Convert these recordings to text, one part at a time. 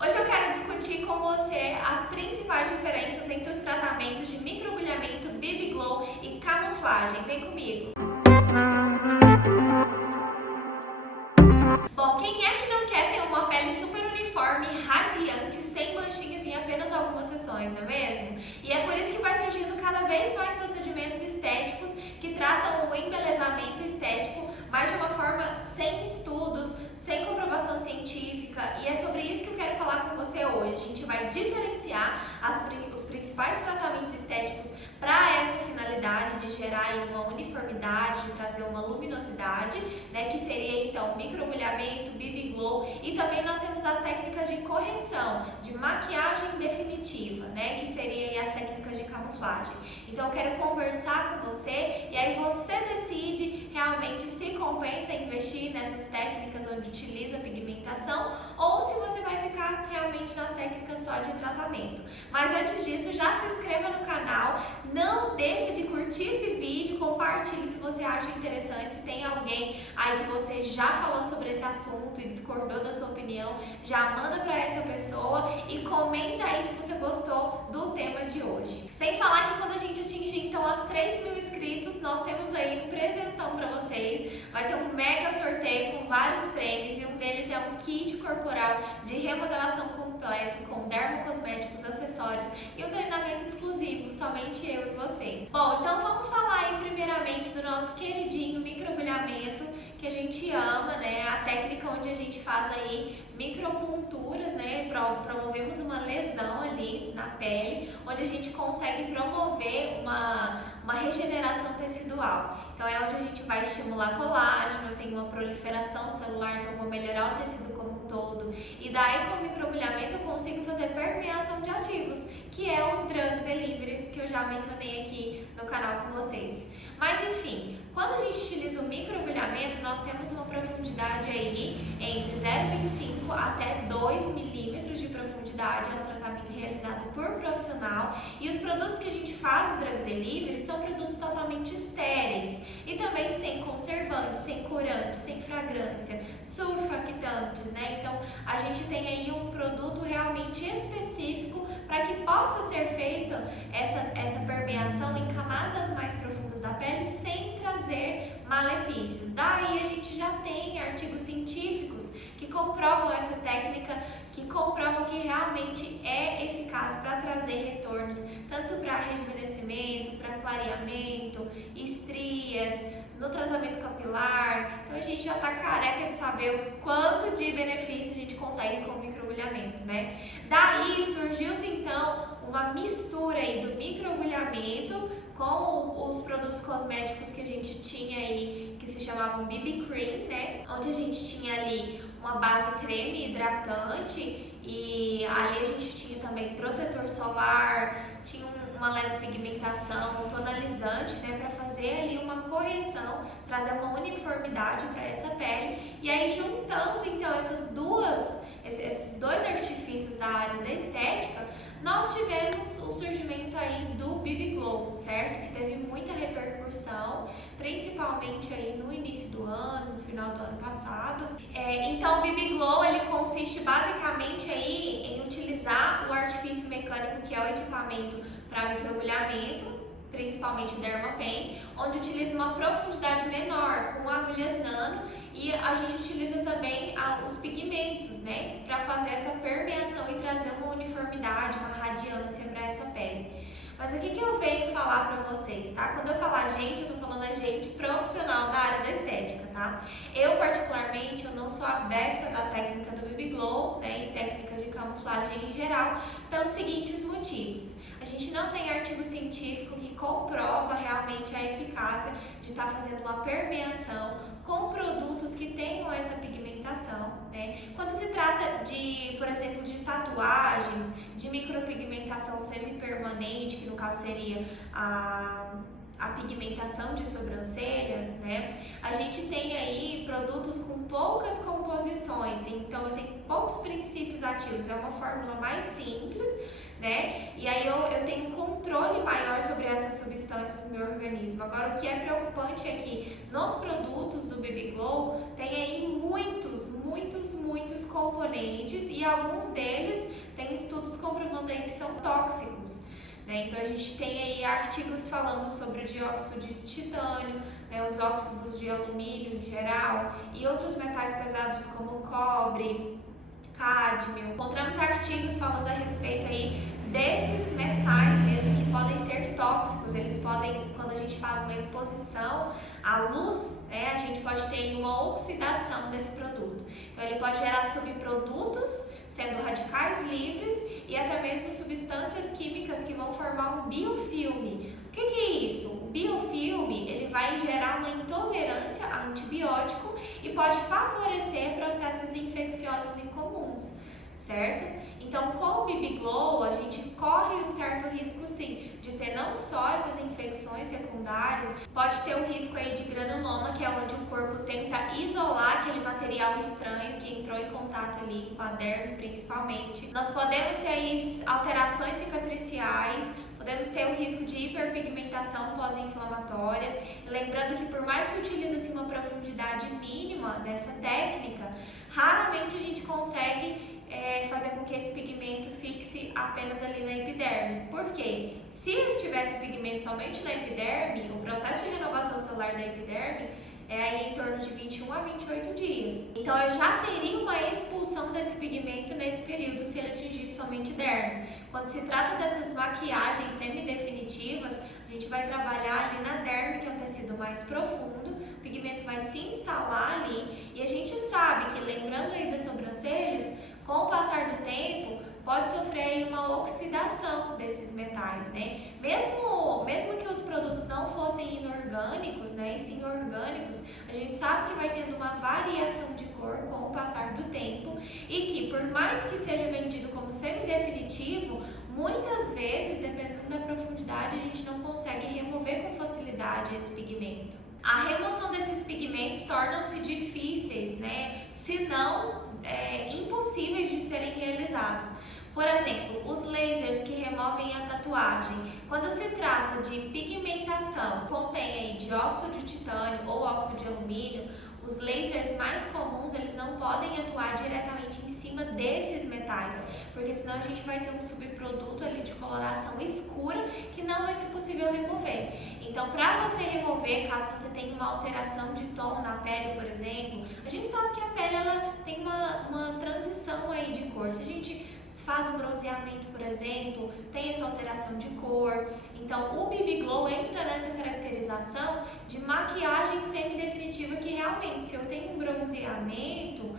Hoje eu quero discutir com você as principais diferenças entre os tratamentos de microagulhamento, BB Glow e camuflagem. Vem comigo! Bom, quem é que não quer ter uma pele super uniforme, radiante, sem manchinhas em apenas algumas sessões, não é mesmo? E é por isso que vai surgindo cada vez mais procedimentos estéticos que tratam o embelezamento estético, mas de uma forma sem estudos, sem comprovação científica, e é sobre isso que eu quero falar com você hoje. A gente vai diferenciar os principais tratamentos estéticos para essa finalidade de gerar aí uma uniformidade, de trazer uma luminosidade, né, que seria então microagulhamento, BB Glow, e também nós temos as técnicas de correção, de maquiagem definitiva, né, que seria aí as técnicas de camuflagem. Então eu quero conversar com você e aí você decide realmente se compensa investir nessas técnicas onde utiliza pigmentação ou se você vai ficar realmente nas técnicas só de tratamento. Mas antes disso, já se inscreva no canal, não deixe de curtir esse vídeo, compartilhe se você acha interessante, se tem alguém aí que você já falou sobre esse assunto e discordou da sua opinião, já manda para essa pessoa e comenta aí se você gostou do tema de hoje. Sem falar que quando a gente atingir então as 3.000 inscritos, nós temos aí um presentão para vocês, vai ter um mega sorteio com vários prêmios e um deles é um kit corporal de remodelação completo com dermocosméticos, acessórios e um treinamento exclusivo, somente eu e você. Bom, então vamos falar aí primeiramente do nosso queridinho microagulhamento, que a gente ama, né? A técnica onde a gente faz aí micropunturas, né? Promovemos uma lesão ali na pele, onde a gente consegue promover uma regeneração tecidual. Então é onde a gente vai estimular colágeno, eu tenho uma proliferação celular, então eu vou melhorar o tecido como um todo. E daí com o microagulhamento eu consigo fazer permeação de ativos, que é um drug delivery que eu já mencionei aqui no canal com vocês. Mas enfim, quando a gente utiliza o microagulhamento, nós temos uma profundidade aí entre 0,25 até 2 milímetros de profundidade, é um tratamento realizado por profissional, e os produtos que a gente faz no drug delivery são produtos totalmente estéreis e também sem conservantes, sem corantes, sem fragrância, surfactantes, né? Então a gente tem aí um produto realmente específico para que possa ser feita essa permeação em camadas mais profundas da pele sem trazer malefícios. Daí a gente já tem artigos científicos que comprovam essa técnica, que comprovam que realmente é eficaz para trazer retornos, tanto para rejuvenescimento, para clareamento, estrias, no tratamento capilar. Então a gente já tá careca de saber o quanto de benefício a gente consegue com o microagulhamento, né? Daí surgiu-se então uma mistura aí do microagulhamento com os produtos cosméticos que a gente tinha aí, que se chamavam BB Cream, né? Onde a gente tinha ali uma base creme hidratante e ali a gente tinha também protetor solar, tinha uma leve pigmentação, um tonalizante, né, para fazer ali uma correção, trazer uma uniformidade para essa pele. E aí juntando então esses dois artifícios da área da estética, nós tivemos o surgimento aí do BB Glow, certo? Que teve muita repercussão, principalmente aí no início do ano, no final do ano passado. Então o BB Glow ele consiste basicamente aí em utilizar o artifício mecânico, que é o equipamento para microagulhamento, principalmente o Dermapen, onde utiliza uma profundidade menor com agulhas nano, e a gente utiliza também os pigmentos, né, para fazer essa permeação e trazer uma uniformidade, uma radiância para essa pele. Mas o que eu venho falar para vocês, tá? Quando eu falar gente, eu tô falando a gente profissional da área da estética, tá? Eu, particularmente, eu não sou adepta da técnica do BB Glow, né, e técnicas de camuflagem em geral, pelos seguintes motivos. A gente não tem artigo científico que comprova realmente a eficácia de estar fazendo uma permeação com produtos que tenham essa pigmentação, né? Quando se trata de, por exemplo, de tatuagens, de micropigmentação semi-permanente, que no caso seria a pigmentação de sobrancelha, né? A gente tem aí produtos com poucas composições, então tem poucos princípios ativos, é uma fórmula mais simples, né? E aí eu tenho um controle maior sobre essas substâncias no meu organismo. Agora, o que é preocupante é que nos produtos do BB Glow tem aí muitos componentes e alguns deles têm estudos comprovando aí que são tóxicos. Então a gente tem aí artigos falando sobre o dióxido de titânio, os óxidos de alumínio em geral e outros metais pesados como cobre, cádmio. Encontramos artigos falando a respeito aí desses metais mesmo que podem ser tóxicos. Eles podem, quando a gente faz uma exposição à luz, a gente pode ter uma oxidação desse produto. Então ele pode gerar subprodutos, sendo radicais livres e até mesmo substâncias químicas que vão formar um biofilme. O que é isso? O biofilme ele vai gerar uma intolerância a antibiótico e pode favorecer processos infecciosos incomuns, certo? Então, com o BB Glow, a gente corre um certo risco sim de ter não só essas infecções secundárias, pode ter o risco aí de granuloma, que é onde o corpo tenta isolar aquele material estranho que entrou em contato ali com a derme principalmente. Nós podemos ter aí alterações cicatriciais, podemos ter o risco de hiperpigmentação pós-inflamatória. Lembrando que por mais que utilize uma profundidade mínima nessa técnica, raramente a gente consegue fazer com que esse pigmento fixe apenas ali na epiderme. Por quê? Se eu tivesse o pigmento somente na epiderme, o processo de renovação celular da epiderme é aí em torno de 21 a 28 dias. Então eu já teria uma expulsão desse pigmento nesse período se ele atingisse somente derme. Quando se trata dessas maquiagens semidefinitivas, a gente vai trabalhar ali na derme, que é um tecido mais profundo, o pigmento vai se instalar ali e a gente sabe que, lembrando aí das sobrancelhas, com o passar do tempo, pode sofrer aí uma oxidação desses metais, Mesmo que os produtos não fossem inorgânicos, e sim orgânicos, a gente sabe que vai tendo uma variação de cor com o passar do tempo e que, por mais que seja vendido como semidefinitivo, muitas vezes, dependendo da profundidade, a gente não consegue remover com facilidade esse pigmento. A remoção desses pigmentos tornam-se difíceis, se não impossíveis de serem realizados. Por exemplo, os lasers que removem a tatuagem. Quando se trata de pigmentação, contém aí dióxido de titânio ou óxido de alumínio, os lasers mais comuns, eles não podem atuar diretamente em cima desses metais, porque senão a gente vai ter um subproduto ali de coloração escura que não vai ser possível remover. Então, para você remover, caso você tenha uma alteração de tom na pele, por exemplo, a gente sabe que a pele ela tem uma transição aí de cor. Se a gente faz um bronzeamento, por exemplo, tem essa alteração de cor. Então, o BB Glow entra nessa caracterização de maquiagem semidefinitiva que realmente, se eu tenho um bronzeamento,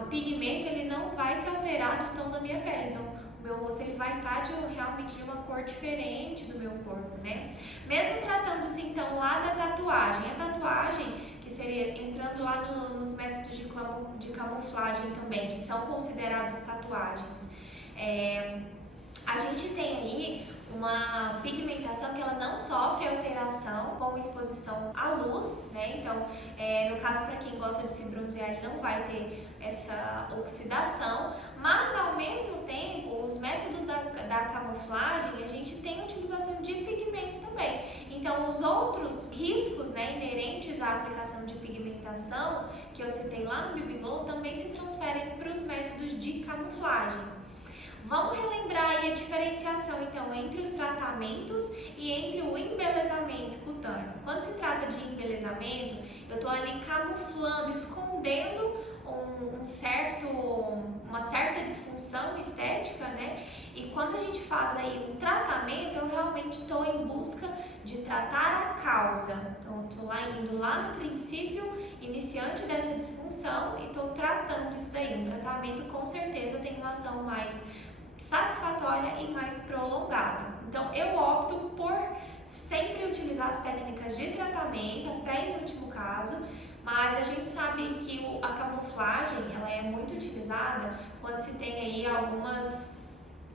o pigmento ele não vai se alterar do tom da minha pele. Então, o meu rosto ele vai estar realmente de uma cor diferente do meu corpo, Mesmo tratando-se então lá da tatuagem, a tatuagem que seria entrando lá nos métodos de camuflagem também, que são considerados tatuagens. A gente tem aí uma pigmentação que ela não sofre alteração com exposição à luz, Então, no caso, para quem gosta de se bronzear, ele não vai ter essa oxidação, mas ao mesmo tempo, os métodos da camuflagem, a gente tem a utilização de pigmento também. Então, os outros riscos, inerentes à aplicação de pigmentação, que eu citei lá no BB Glow, também se transferem para os métodos de camuflagem. Vamos relembrar aí a diferenciação, então, entre os tratamentos e entre o embelezamento cutâneo. Quando se trata de embelezamento, eu estou ali camuflando, escondendo uma certa disfunção estética, E quando a gente faz aí um tratamento, eu realmente estou em busca de tratar a causa. Então, estou indo lá no princípio iniciante dessa disfunção e estou tratando isso daí. Um tratamento, com certeza, tem uma ação mais satisfatória e mais prolongada. Então, eu opto por sempre utilizar as técnicas de tratamento, até em último caso, mas a gente sabe que a camuflagem ela é muito utilizada quando se tem aí algumas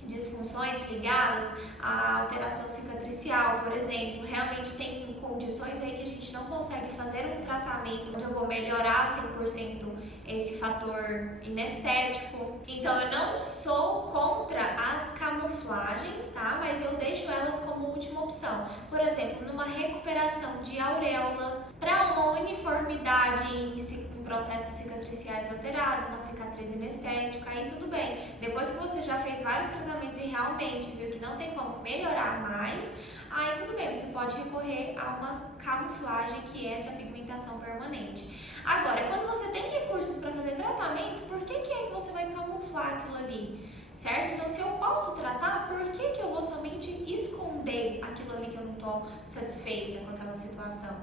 disfunções ligadas à alteração cicatricial, por exemplo. Realmente tem condições aí que a gente não consegue fazer um tratamento onde eu vou melhorar 100% esse fator inestético. Então eu não sou contra as camuflagens camuflagens, tá? Mas eu deixo elas como última opção. Por exemplo, numa recuperação de auréola, para uma uniformidade em processos cicatriciais alterados, uma cicatriz inestética, aí tudo bem. Depois que você já fez vários tratamentos e realmente viu que não tem como melhorar mais, aí tudo bem, você pode recorrer a uma camuflagem, que é essa pigmentação permanente. Agora, quando você tem recursos para fazer tratamento, por que é que você vai camuflar aquilo ali? Certo? Então, se eu posso tratar, por que eu vou somente esconder aquilo ali que eu não estou satisfeita com aquela situação?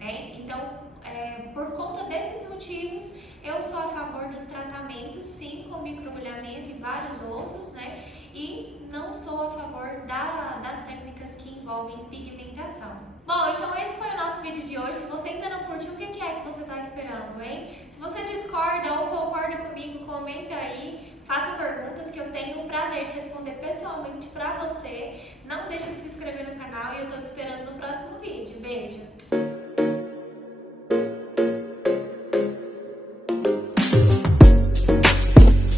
Né? Então, por conta desses motivos, eu sou a favor dos tratamentos, sim, com microagulhamento e vários outros, né? E não sou a favor das técnicas que envolvem pigmentação. Bom, então esse foi o nosso vídeo de hoje. Se você ainda não curtiu, o que é que você está esperando, hein? Se você discorda ou concorda comigo, comenta aí, faça perguntas que eu tenho o prazer de responder pessoalmente pra você. Não deixe de se inscrever no canal e eu tô te esperando no próximo vídeo. Beijo!